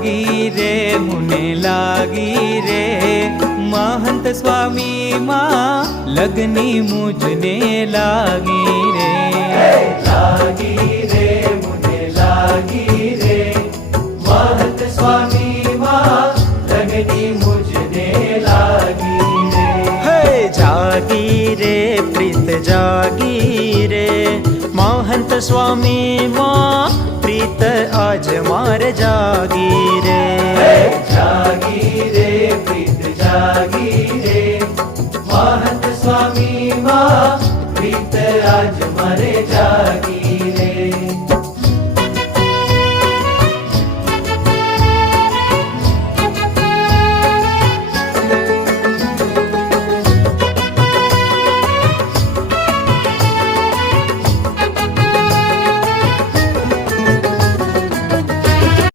लागी रे मुने लागी रे महंत स्वामी माँ लगनी मुझने लागी रे लागी रे मुने लागी रे महंत स्वामी माँ लगनी मुझने लागी रे। है जागी रे प्रीत जागी रे महंत स्वामी माँ प्रीत आज मार जागी